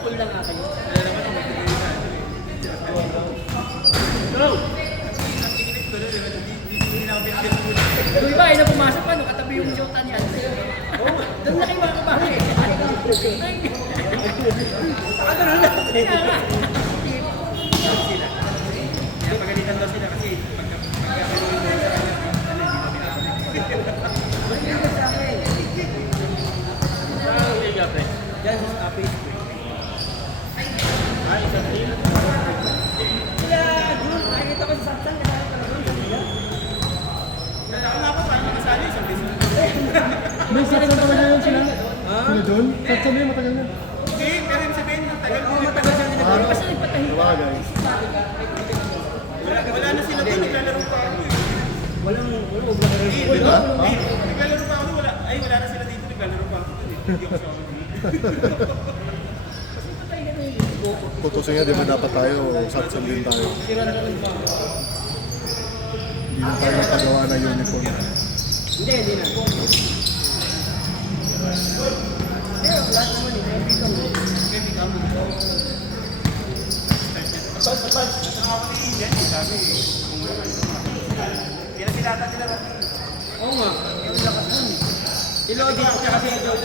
Sample lang nga kayo. Yung iba ay na pumasok pa, katabi yung jota niya. Doon na kayo makabahay. Ano na lang? Kaya nga. Kaya pagalitan daw sila kasi pagkakaroon mo sa kanya, yan, happy. Ay, isa na yun. Sila, Jun, nakikita ko sa Samsung, kasama ka na doon, kanila. Ako nga pa, parang makasali, isang beses. May Samsung talaga yun sila? Sila Jun? Samsung yun, matagal na. Hindi, pero yung sabihin, matagal ko. Matagal sila nila. Kasi nagpatahi. Wala na sila doon, naglalaro pa ako eh. Walang naglalaro pa ako, wala na sila dito, naglalaro pa ako. Hindi ako sa Putusin nga, di ba dapat tayo, Samsung din tayo. Hindi na tayo napagawa ng uniform. Hindi na. Pero wala naman eh, maybe kami. Pinasilatan nila ba? Oo nga, yung lakas nun eh. Ilodi ko siya kasi yung June.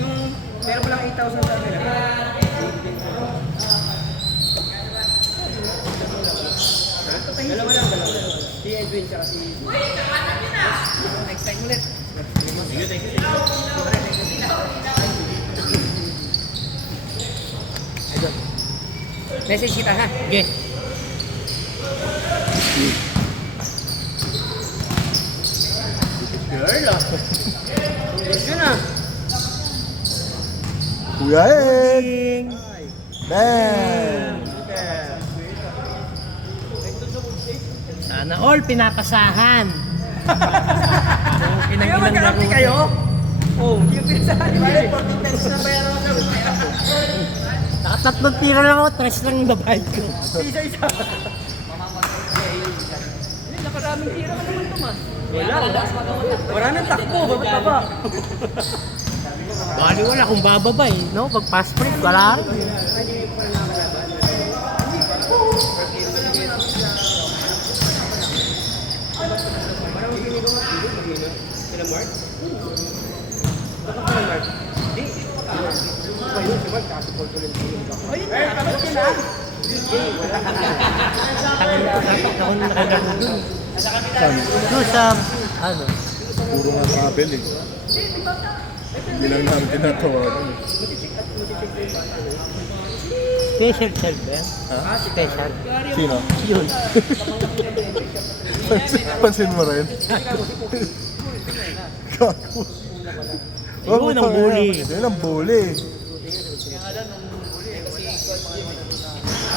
Yung meron mo lang 8,000 sa akin. Dalawa lang. Si Edwin siya kasi... Next time ulit. Message kita ha? Okay. Girl ah. Yun ah. Kuya Eng! Ben! Sana all pinapasahan. Kaya magkakampi kayo? Oo. Yung pinasahan niyo. Bale, 14 pesos na bayaran ko. Nakatatlong tira lang ako, tres lang yung babayad ko. Isa-isa. Hindi, nakaraming tira ka naman ito, ma. Wala nang takbo, babat pa ba? Bali wala kung bababa eh, no? Pag pass break, wala rin. Sila Mark? Baka pala Mark? Hindi. Ayun, si Mark, kakasuport ko rin sila. Ayun, kapag sila. Tagal ako na nakalaro dun. Saan? No, sa, ano? Puro nga kabel eh. Hindi lang namin tinatawagan eh. Special cell ba yan? Ha? Special. Sino? Yun. Pansin mo rin? Gago. Yun ang bully. Yun ang bully.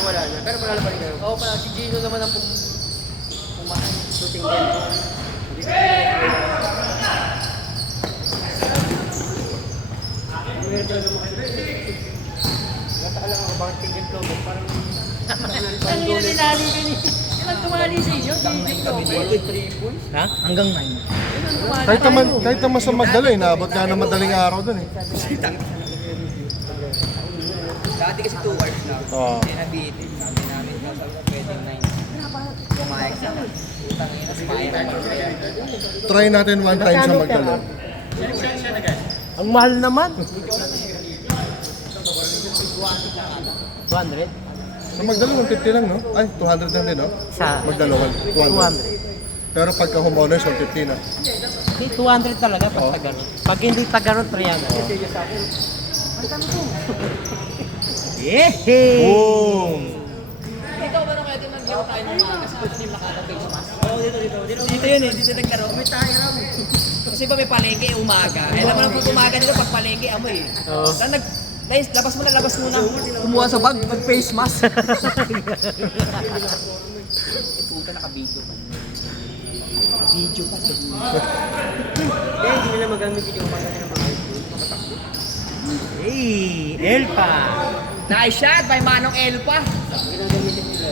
Wala na. Pero panalo pa rin kayo. Oo, panalo. Si Gino naman ang shooting din. Nataka lang ako bakit king diplomat. Parang... Ang ginali ka ni... Ilang tumali sa inyo? King diplomat. Ha? Hanggang 9. Kahit naman sa magdala eh, naabot nga ng madaling araw dun eh. Dati kasi 2 hours lang. Oo. Nabitin. Sabi namin, sabi na pwedeng 9. Kumayag sa utang ina, spire. Try natin one time sa magdala. Ang mahal naman. 200? Sa magdala 150 lang no? Ay, 200 lang din no? Sa Magdala 200. Pero pagka homeowners, 150 na. Hindi, 200 talaga pag Oo. tagaron. Pag hindi tagaron, 300. Yehey! Boom! Dito ba nung pwede mag-gawa tayo ng mga kasi team nakata face mask? Oo, dito. Dito yun eh, dito nagkaroon. May tayo lang eh. Kasi ba may palengke umaga. Eh, alam mo lang kung umaga nila pag palengke, amoy eh. Oo. Saan labas muna. Kumuha sa bag, mag-face mask. Puta, naka-video pa. Naka-video pa. Kaya hindi nila magamit yung umaga ng mga high school. Makatakbo. Hey, Elpa! Nice shot by Manong Elpa. Ginagamitin nila.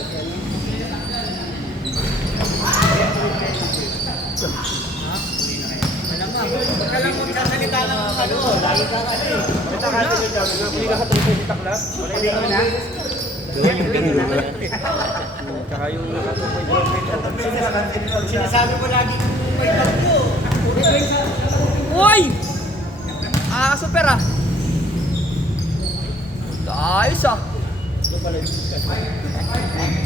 magsasalita lang ng ano, lagi ka ano eh. Hindi ka sa triple si Takla. Wala yung kami na. Doon yung ganun. Tsaka yung nakatupoy girlfriend. Sinasabi mo lagi may tatlo. Uy! Super ah. Ayos ah.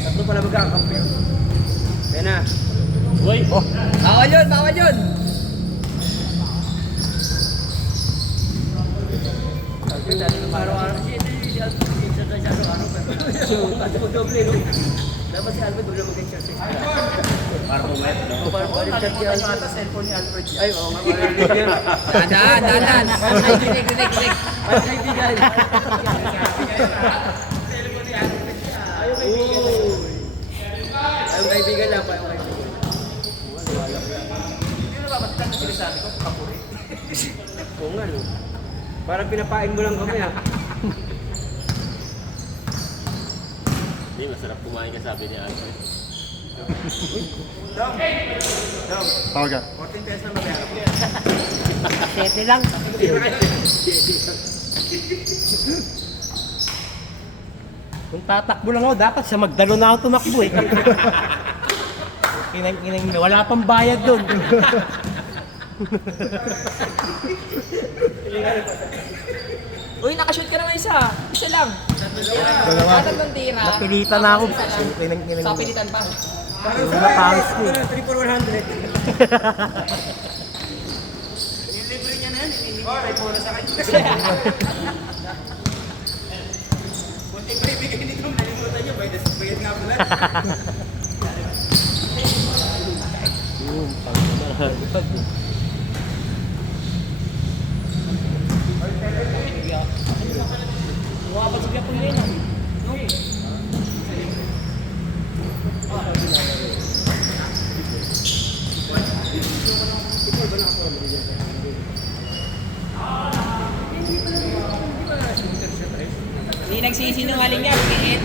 Tatlo pala magkakampi yun. Kaya na. Uy! Oh! Bawal yun, bawal yun. Araw-araw. Kasi mag-doble, no? Dapat si Albert wala mag-exercise. Para pumayat, no? Para mag-exercise yan. Sa cellphone ni Albert. Ay, oo, mamarinig yan. Dahan. Ay, dinig. Ay, kaibigan. Ay, kaibigan lang pa. Hindi na ba ba't sinasabi ko? Kapuri. Oo nga, no? Parang pinapain mo lang kami, ha? Hindi, masarap kumain ka sabi ni Alfred. Tawag ka. 14 pesos na mabayaran ko. 7 lang. Kung tatakbo lang ako, dapat sa Magdalo na ako tumakbo eh. Kinang, wala pang bayad doon. Uy, nakashoot ka naman isa. Isa lang. Dalawa. Tatlong tira. Napilitan na ako. Sa pilitan pa. Yung napangis ko eh. 3 for 100. Nilibre niya na yan. Nilibre po na sa kanya. Kunti ko ibigay nito. Nalimutan niyo. Bayad nga pala. Mukha sa pong lena. Hindi nagsisinungaling niya, Piet.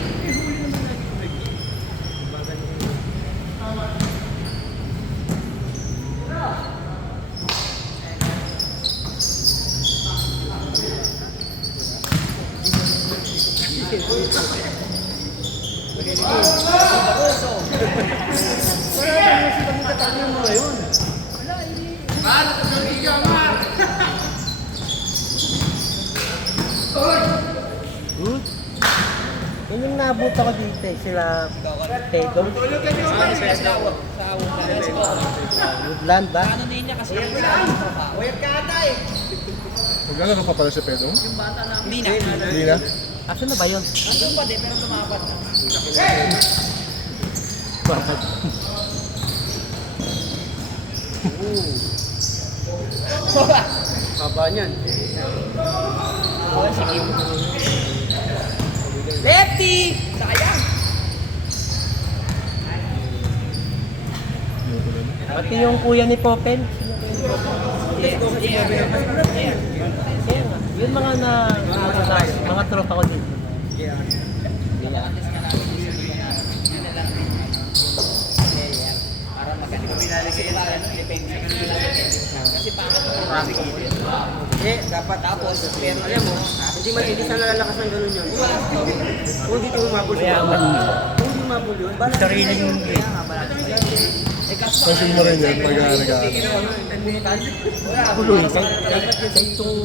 Good. Yun yung nabot ako dito eh, sila Pedro. Woodland ba? Ano din niya kasi yung sa trabaho. Magkano ka pa pala si Pedro? Hindi na. Hindi na? Asan na ba yun? Nandun pa din, pero lumapat na. Bakit? Haba niyan. Lefty! Sayang! Pati yung kuya ni Popel. Yung mga mga tropa ko dito. Para magaling kami lalagay sa ano, depende. Kasi pangat ang traffic Dapat tapos, pero alam mo, hindi sa nalalakas ng ganun yun. Kung dito umabol siya. Kung hindi umabol yun, bala. Sariling Pansin mo rin yan pag nag-aaral. tuloy. Kahit itong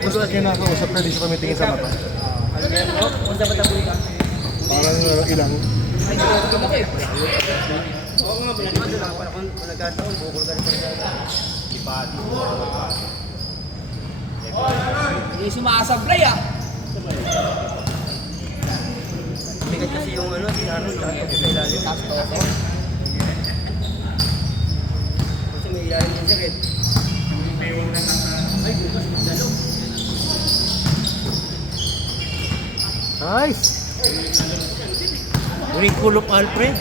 Basta kinakausap ka, di siya tumitingin sa mata. Kung dapat ang buhay ka. Parang ilang. Oo nga, pinaniwala lang para kung nagkataon, bukol ka rin pa rin. Hindi sumasablay ah. Bigat kasi yung ano, sinano, nakatok sa ilalim. Kasi may ilalim yung sakit. Ay, bukas, magdalo. nice. Great cool of Alfred.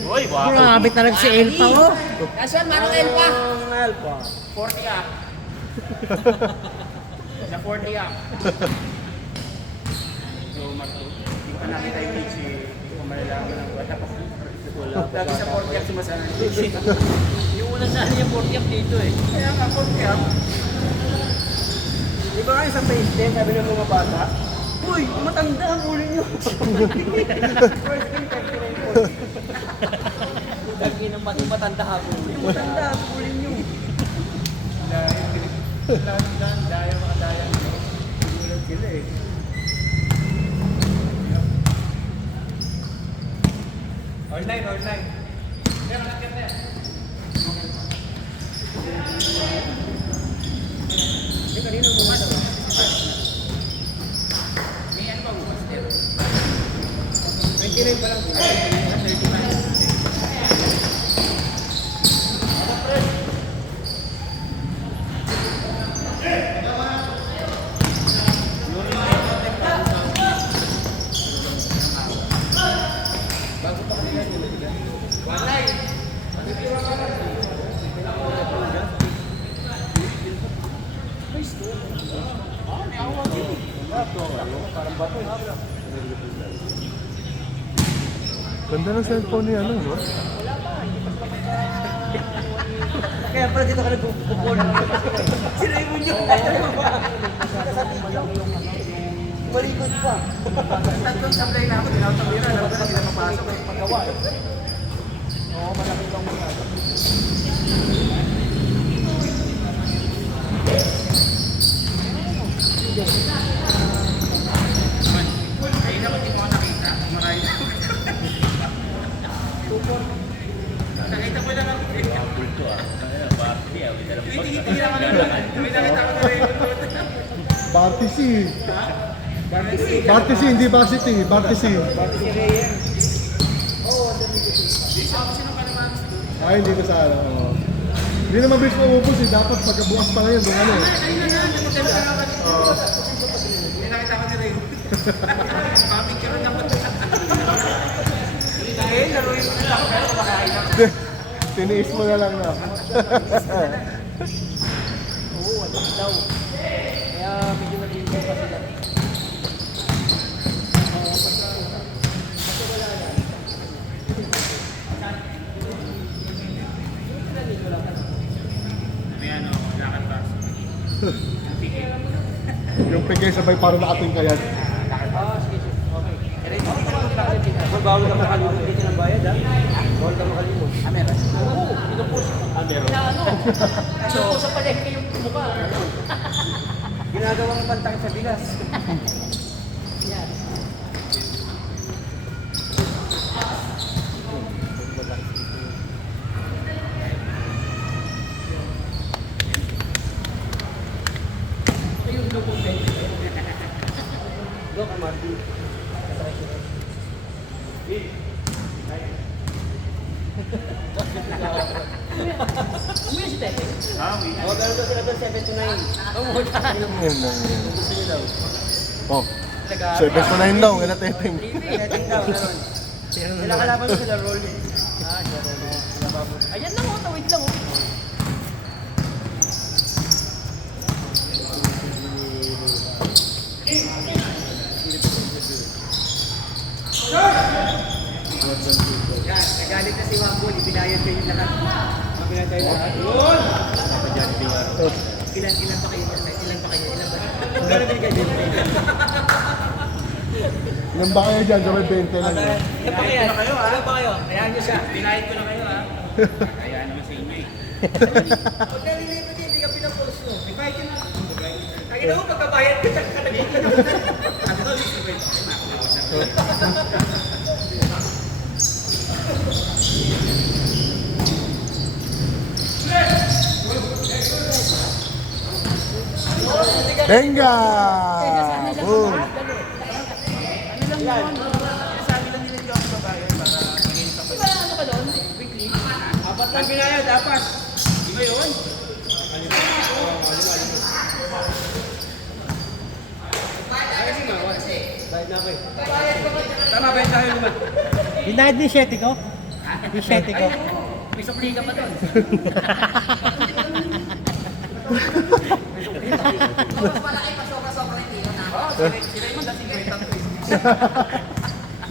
Uy, Grabe talaga si Elpa oh. Kason, Manong Elpa. Ang alpa. 40 ah. Sa 40 up. So, Marco, hindi pa namin tayo si malalaman ng bata pa. Lagi sa 40 up sumasana. Yung na sana yung 40 up dito eh. Kaya nga, kaya. Di ba kayo sa face test, sabi ng mga bata, uy, matanda ang ulo nyo. First thing, 39 points. Lagi ng matanda habol. Matanda ang ulo nyo. Sila eh. Ganda ng cellphone ni ano, no? Kaya pala dito ka nagpupupol. Sinay mo nyo. Malikot pa. Tatlong sablay na ako, tinatawira. Alam ko na, hindi na mapasok. Paggawa eh. Oo, malaki lang muna. Bartisi. Bartisi, hindi varsity. Bartisi. Ay, hindi na sa ano. Oo. Hindi na mabilis maubos eh. Dapat pagkabukas pa ngayon. Doon ano eh. Tiniis mo na lang na. Oo, wala daw. Kaya medyo nag-iingat pa sila. Yung pigay sabay para nakating kaya. Bawal ka makalimot dito ng bayad ha? Bawal ka makalimot. Meron? Oo, pinupush ko. Meron? So, sa palengke yung mukha. Ginagawang pantay sa bigas. Yan. Ito yung lubong Go ka, Marty. Umuwi si Tete. O, gano'n daw sila doon, 7 to 9. Umuwi ka. Yun lang yun. Gusto niyo daw. Oh. 7 to 9 daw. Wala teteng. Setting daw, gano'n. Sila kalaban mo sila roll eh. Ayan lang oh, tawid lang oh. Yan, nagalit na si Wambo, ibinayad kayo lahat. Mabinayad tayo lahat. Yun! Ilan pa kayo? Ilan ba? Gano'n din kayo? Ilan ba kayo dyan? Gawin 20 lang yun. Ilan pa kayo? Ilan pa kayo? Hayaan nyo siya. Binayad ko na kayo ha. Hayaan naman sa inyo eh. Pag nalilipot yun, hindi ka pinapost mo. Ibigay ka na. Kaya na mo, pagkabayad ka, tsaka ka nagiging ako na. Sabi ko, Venga! Boom! yan. Sabi lang nila yung babayan para magiging kapag. Ano ka doon? Weekly? Apat lang binayad, dapat. Di ba yun? Bayad na ako eh. Tama, bayad tayo naman. Binayad ni Shetty ko? Ni Shetty ko? May supli ka pa doon.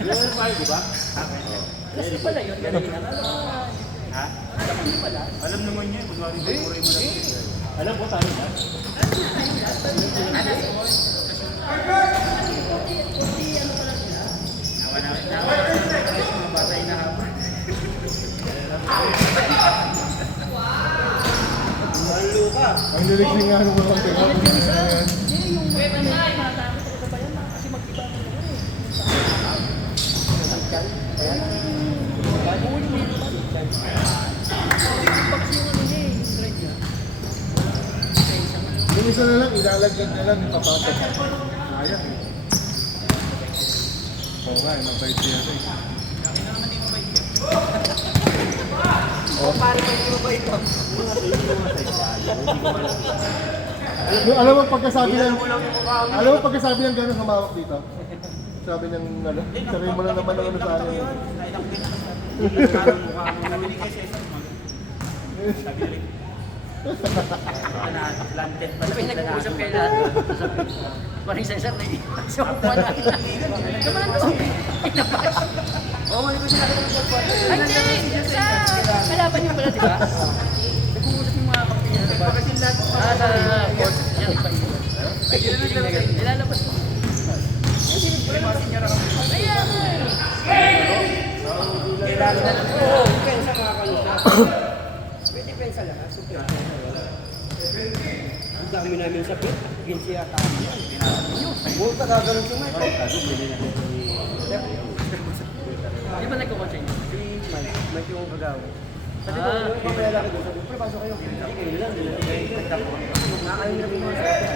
Yun pa, di ba? Kasi pala yun, ganun na. Ha? Alam Alam naman niya, kunwari pag-uray mo lang. Alam po, tayo na. Ang liligling nga nung walang tingnan. Yung isa na lang, ilalagyan na lang, ipapasok. Sayang eh. Oo nga, mabait siya eh. Alam mo pagkasabi ng gano'n humawak dito? Sabi ng ano, sabi mo lang naman ng ano sa akin. Sabi nag-uusap kayo lahat. Parang Cesar na so wala. Naman doon. Oo, hindi ko sila nakapagpapalala. Hindi, sa kalaban niyo pala, di ba? Nag-uusap yung mga kapatid. Sa court. Yan. Nilalabas ko. Ayan. Oo, depensa mga kalusa. May depensa lang, super. Ang dami namin sa pit. Ginsi yata. Huwag ka gagawin sumay. Di ba nagkakonsay niyo? Si Mike yung kagawa. Sabi ko, mamaya lang doon. Sabi ko, pasok kayo. Hindi kayo lang. Nakakain na yung mga sabi.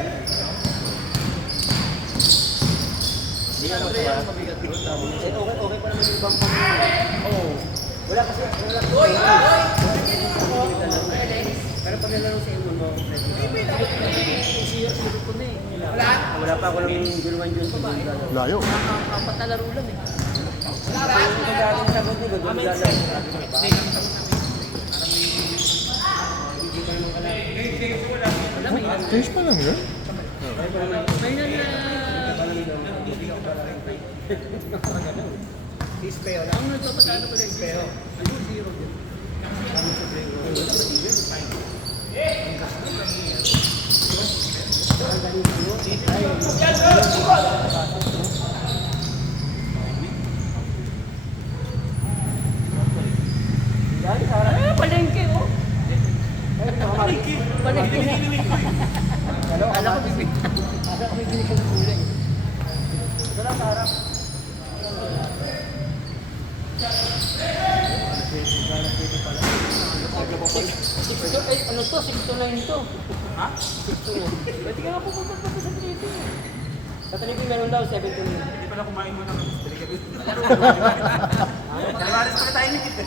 Hindi ka naman mabigat doon. Okay pa naman yung ibang pamilya. Oo. Wala kasi. Oy! Pero pag nalaro sa Emon mo, wala pa ako lang yung gulwan dyan sa bahay. Layo. Apat na laro lang eh. Change pa lang yun? Ang nagpapatalo ko lang Ispeo. Ano zero din? Palengke oh. Palengke. Kala ko bibig. Kala ko bibig ng kulay. Wala sa harap. Ano to? 629 to. Ha? 629. Pwede ka nga pupunta pa sa dito. Sa talipin meron daw 729. Hindi pala kumain mo ng delikado. Dalawaris pa tayo nito.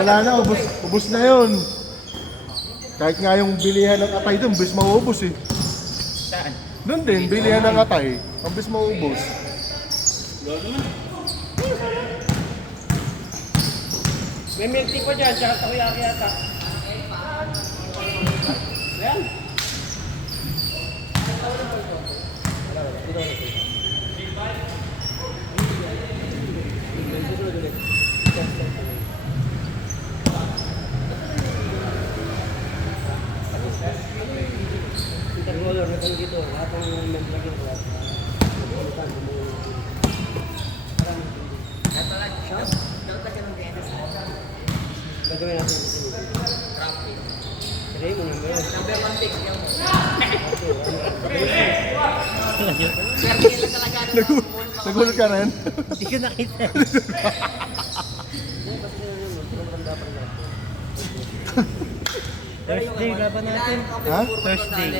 Wala na, ubos na yun. Kahit nga yung bilihan ng atay doon, bis maubos eh. Saan? Doon din, bilihan ng atay, ang bis maubos. May milk tea pa dyan, tsaka takoyaki yata. Ayan. Intercolor na kung dito, lahat ng member dito. Gagawin natin sa sino. Sabi mo naman. Number 1 pick niya mo. Nagulat ka rin? Hindi ko nakita. Thursday, laban natin. Ha? Thursday.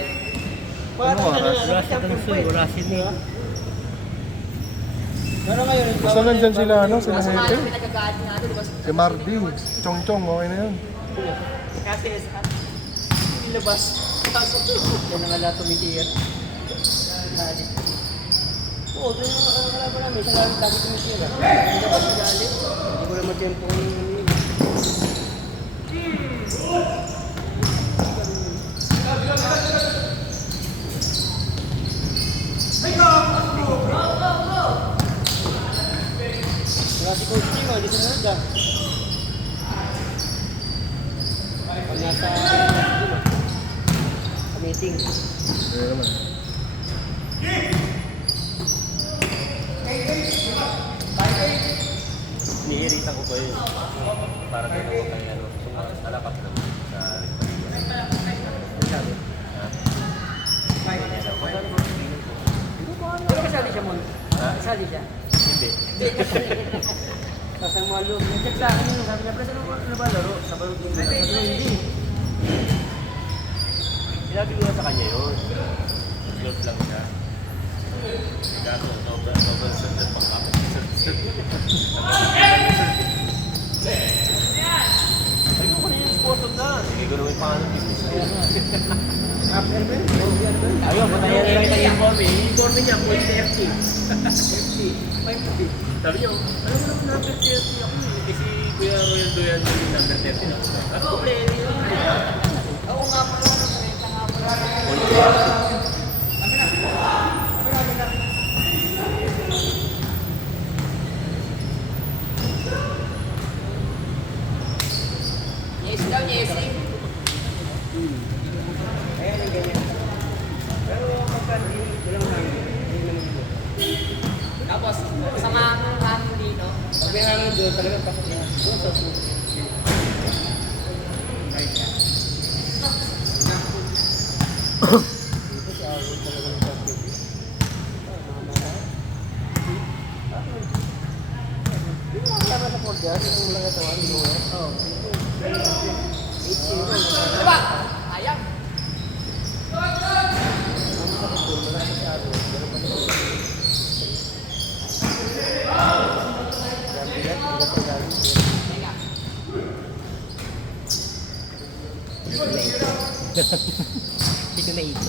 Ano oras? Wala si Tansoy, wala si Nick. Pero ngayon, Basta nandyan sila, ano, sila Hepe. pinagagalit natin, di ba? Si Mardi, Chong Chong, okay na yun. Kasi nilabas. Yan ang ala tumitiyat. Galit. Oo, doon yung kalaban namin. Sa galit lagi tumitiyat. Nilabas sa galit. Hindi ko naman tempo yung wala si Coach Ching, hindi sinunod ah. Pag nasa meeting. Ayun naman. Nihirita ko pa yun. Para din ako kay ano, sumalakap naman sa Sabi. Pero kasali siya mo. Kasali siya. Hindi. Tapos ang mga loob, nag-check sa akin yun, sabi niya, pero ano ba laro? Sa balong team ba? Sabi niya, hindi. Sinabi ko na sa kanya yun. Float lang siya. Kaso, sobrang sundan pang ako. Sabi ko na yung sponsor na. Sige ko naman yung pangalan ng business na yan. Ayun, patayan na lang yung informe. Yung informe niya, point sa FT. Sabi niyo, alam mo naman number 30 ako eh. Kasi Kuya Royal Doyan yung number 30 na. Ako, play yun. Oo nga pala, nakita nga pala. Yes daw, yes. Ayan ang ganyan. Pero kapag walang hangin, hindi naman dito. Tapos, masama ang hangin dito. Pag may hangin doon, talagang pasok na. Doon sa sumo. Kahit yan. Dito si Arwin talagang pasok. Hindi mo makakama sa Ford yan. Yung lang ito, ano yun? Oo. 8-0. Diba? Ayang. Dito na ito.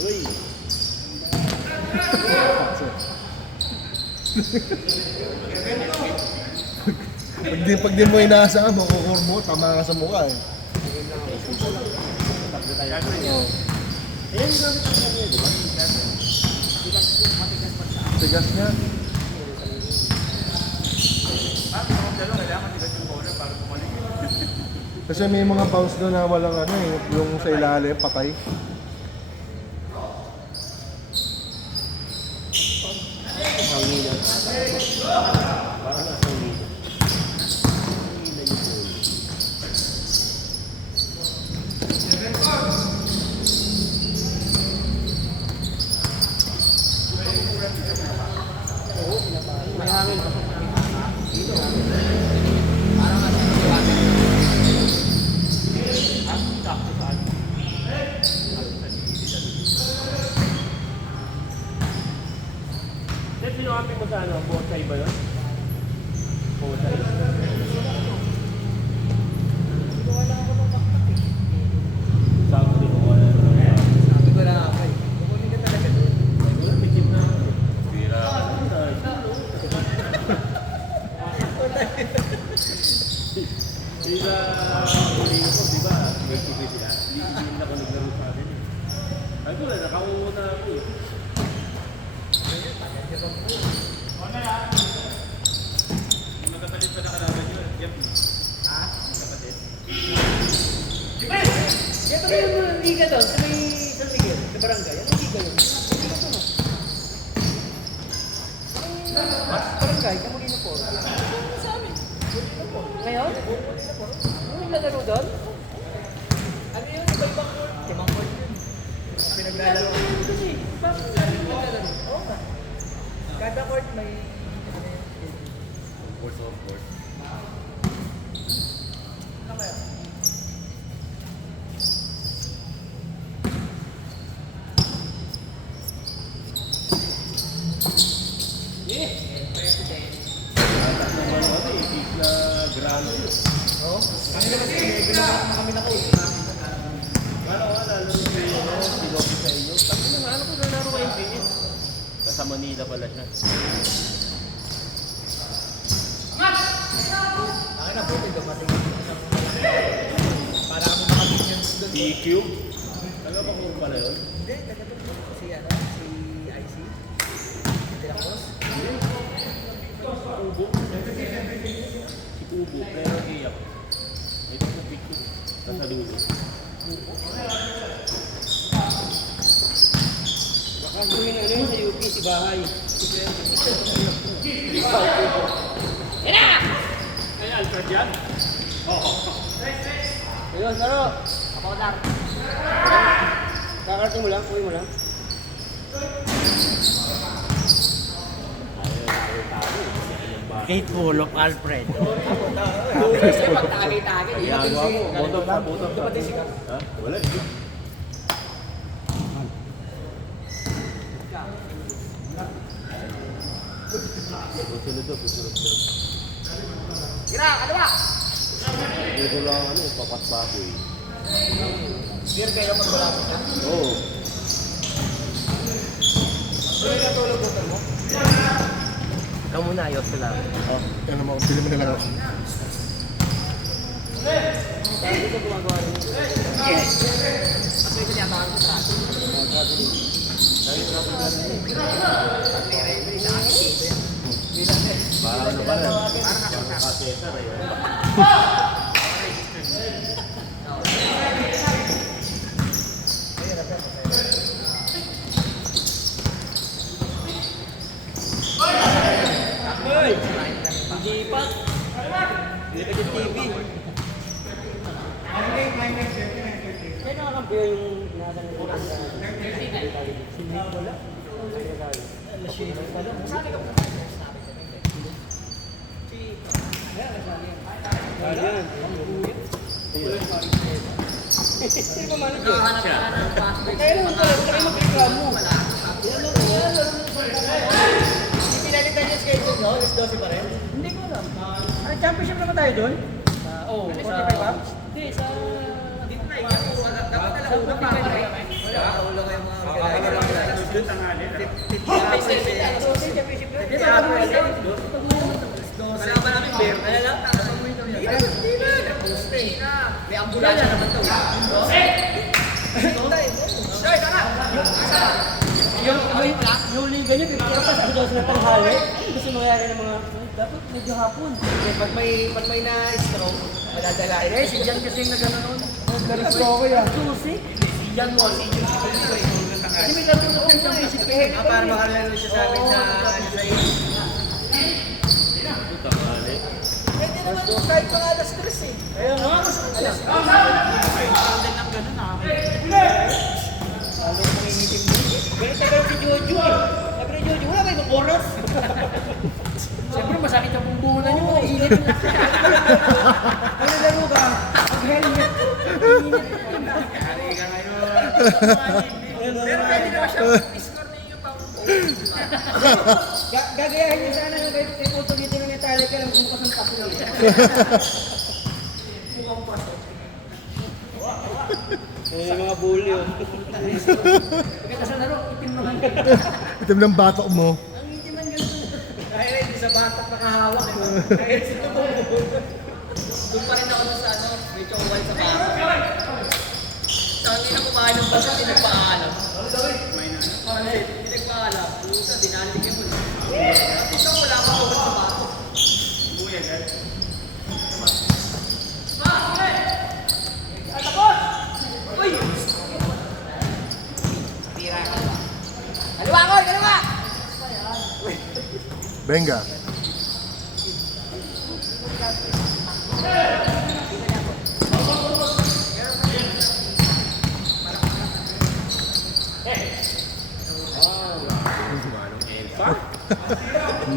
Uy! Pag di mo inaasahan, makukur mo, tama ka sa mukha eh. Tigas niya. Kasi may mga bounce doon na walang ano eh, yung sa ilalim, patay. Hanginan. Parang nasa hanginan. Hanginan yung ball. May hangin pa. Dahil pinuhampin mo sa ano, bonsai ba yun? Bonsai. Sabi ko wala. Sabi ko na ako eh. Kukunin ka talaga doon. Wala, may chip na. Pira ka na. Pira, huli ko, di ba? May chip sila. Hindi na ako naglaro sa akin eh. Ay ko lang, nakauna ako eh. Magkatalit pa na kalaban yun. Yep. Ha? Magkatalit. Kaya pala yung liga doon, sa may San Miguel, sa barangay, ano liga yun? Liga to no? Barangay, Camolino po. Sa amin. Ngayon? Ano yung nagano doon? Ano yun? Iba-ibang court. Ibang court yun. Pinaglalaro. Kasi, bakit sabi mo nagano? Oo nga. Kada court may... Of course. Atas naman ano eh, big na grano yun. Kami naman sa Diego na kami na court. Kala ko lalo yung sinobi sa inyo. Tapos na nga, ano ko nalaro ko NPS. Nasa Manila pala siya. Akin na po, dumating ako sa isang para kami makabigyan doon. TQ? Ano ba kung pala yun? Hindi, taga doon po. Si ano, si IC. Si Tilakos. ubo, pero iyak. Ito sa picture. Sa dulo. Baka kung yun ano yun sa UP, si Bahay. Ay, Alfred yan? Ayun, laro. Kapaudar. Kakarating mo lang, uwi mo lang. Kate Bullock, Alfred. Kasi pagtagay-tagay. Ginagawa mo, bottom sa, bottom sa. Ha? Wala. Susunod to, susunod to. Gira, kalawa! Dito lang ano, papat baboy. Beer kayo magbalapit na. Oo. Pero yung natulog motor mo? Ikaw muna, ayos sila. Oh, yan naman, pili mo na lang ako. Sabi ko gumagawa rin. Yes. Kasi ito niya ako sa atin. Parang ano pa rin. Parang kaseta rin. Hoy! Hindi pa. Hindi ka din TV. Kaya nakakampiyo yung nasa ng kurang sa... Si Nick wala. Ayan. Sino pa manager? Kaya naman pala, huwag kayo mag-reklamo. Hindi pinalitan yung schedule no? Alas 12 pa rin? Hindi ko alam. Ano, championship naman tayo doon? Oo, sa... Hindi, sa... Dito na, iyan mo. Dapat alauna pa. Alauna kayo mga kailangan. Doon tangali. Wala ba namin beer? Wala lang, nakasamuhin kami. Hindi na, naposte. May ambulansya naman to. Sir, tara! Yung liga niya, pero pa sabi daw sila tanghali. Kasi mangyari ng mga... Dapat medyo hapon. Pag may na-stroke, madadalain. Eh, si Jan kasi yung nagano nun. Nag-stroke yan. Susi. Si Jan mo. Kasi may laro na yung championship eh. Para makalaro siya sa amin sa Doon tangali. Pwede naman kahit mga alas 3 eh. Ayun nga, mas Alas 3. Ganun tagal si Jojo eh. Sabi ni Jojo, wala kayong oras. Siyempre masakit ang bumbunan niyo, mga init na. Ano laro ka? Mag-helmet. Init. Kari ka ngayon. Pero pwede naman siya score na yung Gagayahin niyo sana yung kay Puto dito ng Metallica lang kung kasang tapo lang. Eh, mga bully oh. Pagkita sa laro, itim naman. Itim ng batok mo. Ang itim man ganun. Dahil hindi sa batak nakahawak. Dahil sa doon pa rin ako sa ano, may chowal sa batak. Sa akin na kumain ng basa, hindi nagpaalam. Hindi nagpaalam. Pusa, dinaligyan mo. Tapos ako wala ka sa batak. Buya, guys. Uy! Tira ka. Kaliwa ko! Kaliwa! Benga.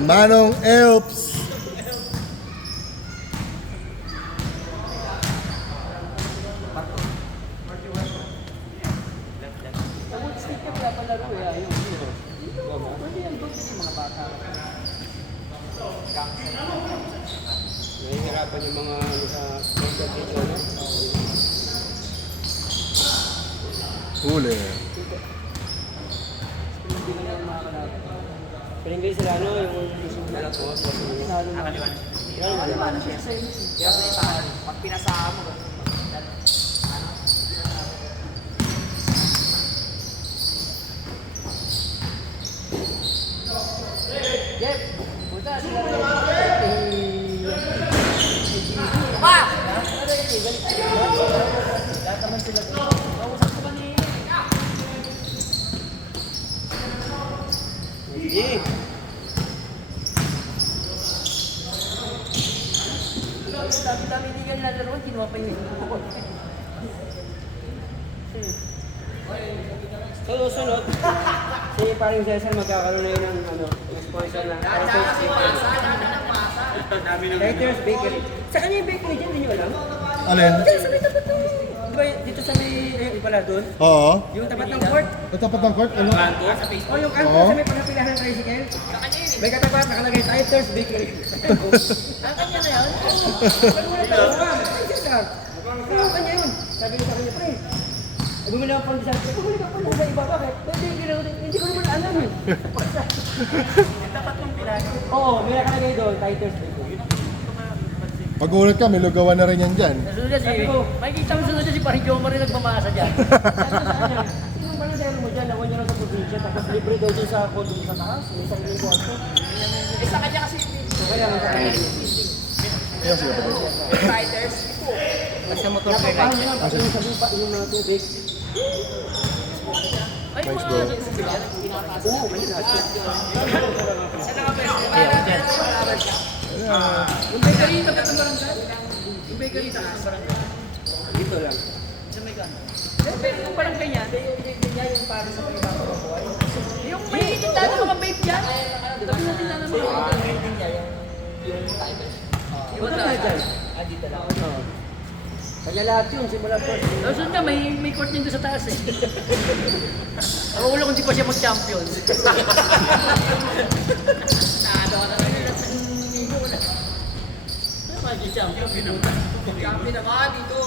Manong Elps. Stick ka pala palaro eh, ayun. Pwede yan doon kasi mga bata. Nahihirapan yung mga sa mental dito, no? Huli. Hindi na lang makakalapit. Pinigay sila, no? Yung nalang ko. Nalo na. Nalo na siya sa inyo. Kaya sa ipahan, pag pinasahan mo, Jeff, punta sila. eh. Galit sila. Lahat naman sila doon. Kausap ko kanina. Sige. Dami-dami hindi ka nilalaroan, kinuha pa yung Sunod. Si paring Cesar magkakaroon na yun ng sponsor na Writer's Bakery. Sa kanya yung bakery dyan, hindi nyo alam? Alin? Diyan, sa may tapat ng... Di ba dito sa may... pala doon? Oo. Yung tapat ng court? Natapat ng court, ano? O yung kanto Oo. sa may panapilahan ng tricycle? May katapat, nakalagay Writer's Bakery. Ang kanya na yun? Ano kanya yun? Sabi ko sa kanya, pre. Bumili ako pang design. Bumili ka pang sa iba, bakit? Hindi ko naman alam eh. Dapat mong pinag. Oo, may nakalagay doon, Writer's Bakery. Pag-ulat ka, may lugawan na rin yan dyan. Nasunod si... Makikita mo sunod si Paring Jomar rin nagmamasa dyan. Yung pala dahil mo dyan, nakuha niya lang sa probinsya, tapos libre daw dun sa condo sa taas, may isang linggo ako. Eh sa kanya kasi... So kaya nga sa kanya. Yes, yes. Riders. Kasi motor kay Paano lang, pati yung sa lupa, yung mga tubig. Ay, Thanks, mga... bro. Oo, may nasa. Saan nga ba? Yung bakery, tapat ng barangay. Yung bakery, tapat ng barangay. Dito lang. Sa may gano'n. Pero yung barangay niya, yung para sa mga ibang buhay. Yung may tindahan ng mga vape dyan. Tapos na tindahan ng mga vape. Yung tigers. Yung na dyan. Dito lang. Kaya lahat yun, simula po. Tapos yun nga, may court din doon sa taas eh. Ang ulo kung di pa siya mag-champion. Naano ka na rin lahat ng linggo na. Ano mag-champion? Champion naman dito.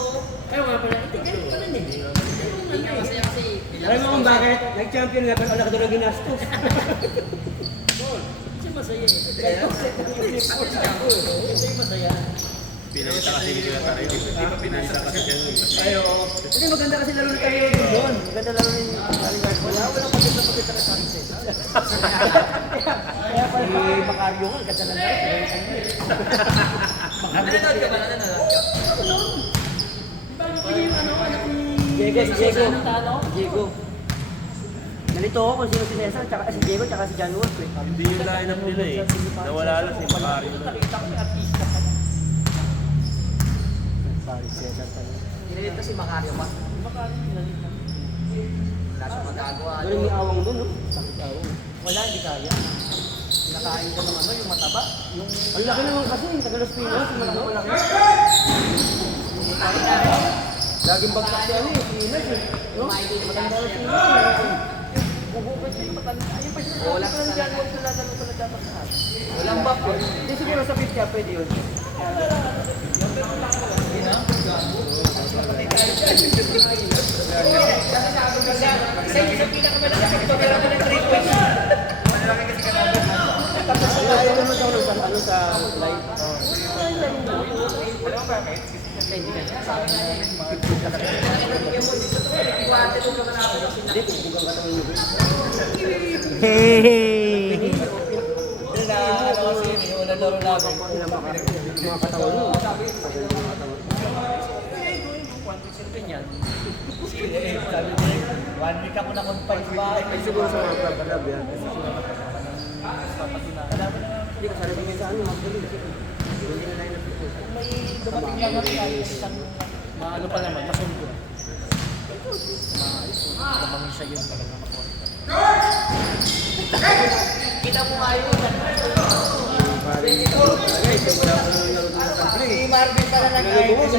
Ayaw nga pala, ganit pa rin eh. Kasi Alam mo kung bakit? Nag-champion nga, pero wala ka doon ginastos. kasi masaya eh. Kasi masaya. Pinita kasi hindi sila tayo dito. Hindi pa pinita kasi dyan. Hindi, maganda kasi laro ni Carlo doon. Maganda laro ni Carlo Garcia. Walang pagkita ka sa akin. Kaya pala si Macario nga, ganda lang laro. Nanonood ka ba? Nanonood ka? Yung ano, anak ni... Diego, si Diego. Tano? Diego. Nalito ako kung sino si Cesar, tsaka si Diego, tsaka si John Wolf eh. Hindi yung line-up nila eh. Nawala lang si Macario. Nakita ko may artista pa. Sorry, Cesar pala. Nililito si Macario pa. Macario nililito. Wala siya magagawa. Pero may awang doon, no? Sakit awang. Wala, hindi kaya. Nakain ko ng ano, yung mataba. Yung... Ang laki naman kasi, yung taga Los Pinos, yung malaki malaki. Laging bagsak siya eh, Pinos eh. No? Matanda Los Pinos eh. Bubukod siya yung matanda. Ayun pa siya. Wala ka lang dyan. Huwag sila na pala dapat sa akin. Walang back eh. Hindi siguro sa pitch ka, pwede yun. Isa yung sa pinakamalaki. Pagkala ko ng 3 points. Ayaw naman daw sa ano sa live. Mga katawan mo. One week ako na-confine ba? Ay siguro sa mga kabalab yan. Hindi ka sarili mo sa ano, magdali. Hindi na line up ito. May dumating lang kami tayo sa isang maano pa naman, masundo. Maayos, siya yun talaga makuha. Kita mo nga yun. Si Marvin pala nag-ayos.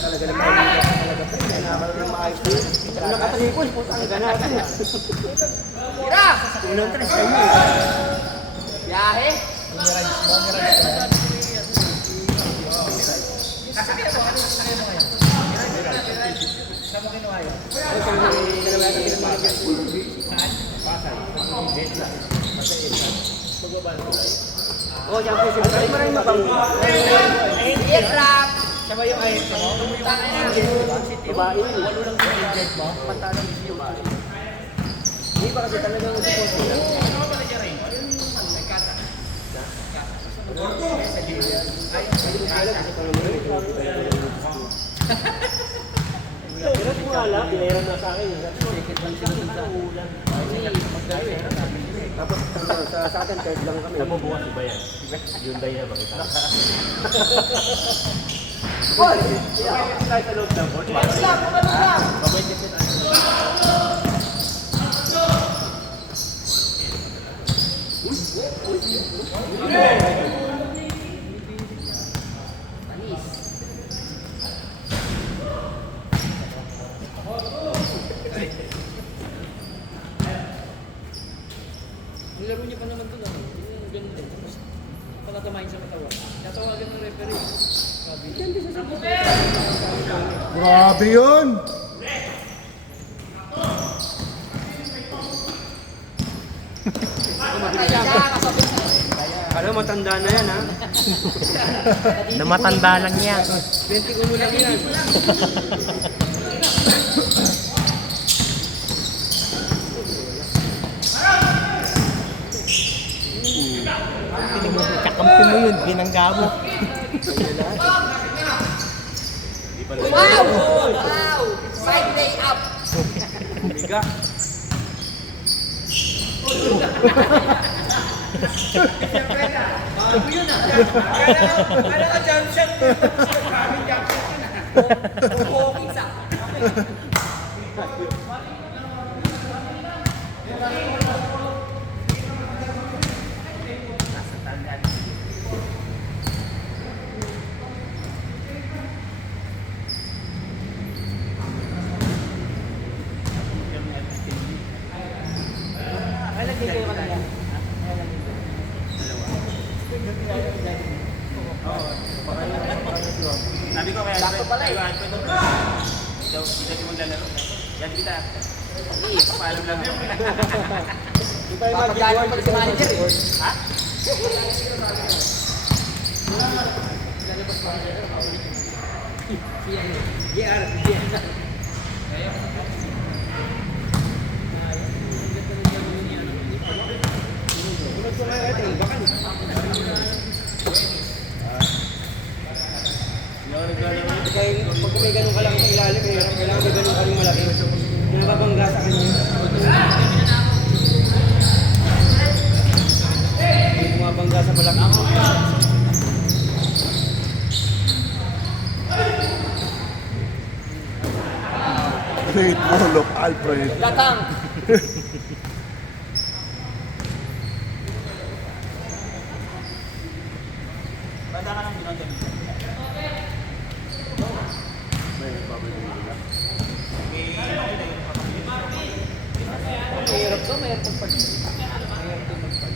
Talaga naman talaga pa rin. Nakakala ng maayos din. Nakatalipon, puta ang ganatan. Tira! Unang tres kayo. Biyahe! Oh, champion sila. Ay, maraming mabango. Aircraft! Siya ba yung ayos mo? Babae yun. Walo lang sa jet mo. Pantalan yung babae. Hindi ba kasi talagang support nila? Pero kung alam, binayaran na sa akin. Tapos sa atin, third lang kami. Nabubukas iba yan. Hyundai na bakit? Boy! Kahit sa loob ng board. Babay kasi Ang laro niya pa naman doon, yung ganun din. Tapos, pakatamahin sa katawan. Tatawagan ng referee. Sabi, Grabe yun! Alam, matanda na yan, ha? Namatanda lang yan. 20 ko mo lang yan. Kakampi mo yun, binangga mo. Wow! Wow! Side day up! Biga. Bago yun ah! Kala ka jump shot mo! Maraming jump shot yun ah! Walking sa... sabi ko kaya Sakto pala eh. Iwan ko ito. Ikaw, hindi mo maglalaro. Yan kita. Paalam lang ako. Papagano pala si manager eh. Ha? Kaya pag may ganun ka lang sa ilalim, kailangan may ganun ka rin malaki. Nababangga sa kanya. May bumabangga sa malaki. Great ball of Alfred. Gatang! Banda ka ng binondan. mahirap to, mahirap pag-pag. Mahirap to mag-pag.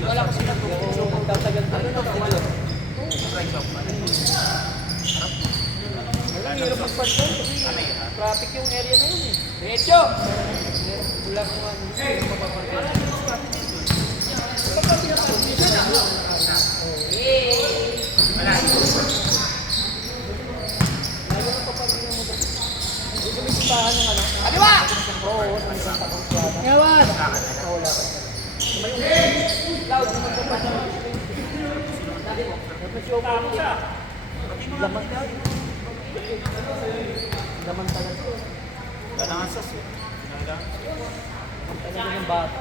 Wala kasi natutulong kung tatagal pa. Ano na wala? Wala, hirap mag-pag to kasi traffic yung area na yun eh. Medyo! Wala kung ano. Kaliwa! Yawan! Kailangan sas eh. Talaga ng bata.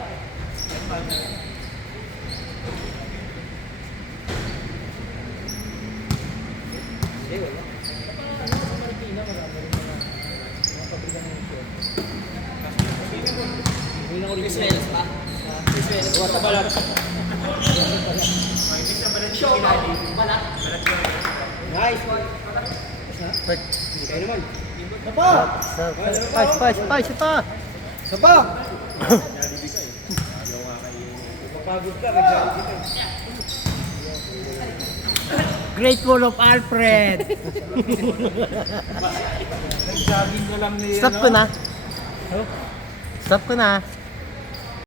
Business pa? Business pa? Sa balat. Show pa? Balat? Nice! Kaya naman. Spice pa! Sapa! Papagod ka, kagaya kita. Great Wall of Alfred! Nag-jogging na lang ni Stop ko na. Stop ko na.